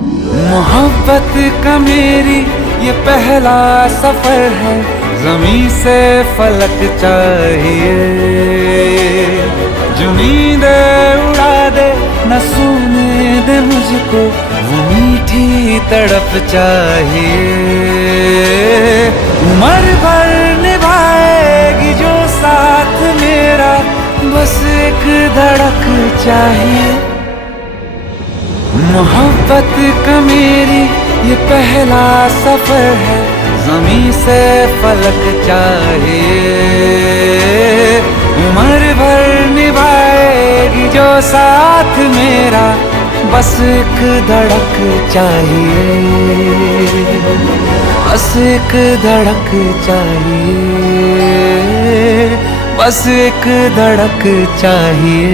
मोहब्बत का मेरी ये पहला सफर है, ज़मीं से फलक चाहिए। जो नींदें उड़ा दे न सोने दे मुझको, वो मीठी तड़प चाहिए। उम्र भर निभाएगी जो साथ मेरा, बस एक धड़क चाहिए। मोहब्बत का मेरी ये पहला सफर है, ज़मीं से फलक चाहिए। उम्र भर निभाएगी जो साथ मेरा, बस एक धड़क चाहिए, बस एक धड़क चाहिए, बस एक धड़क चाहिए।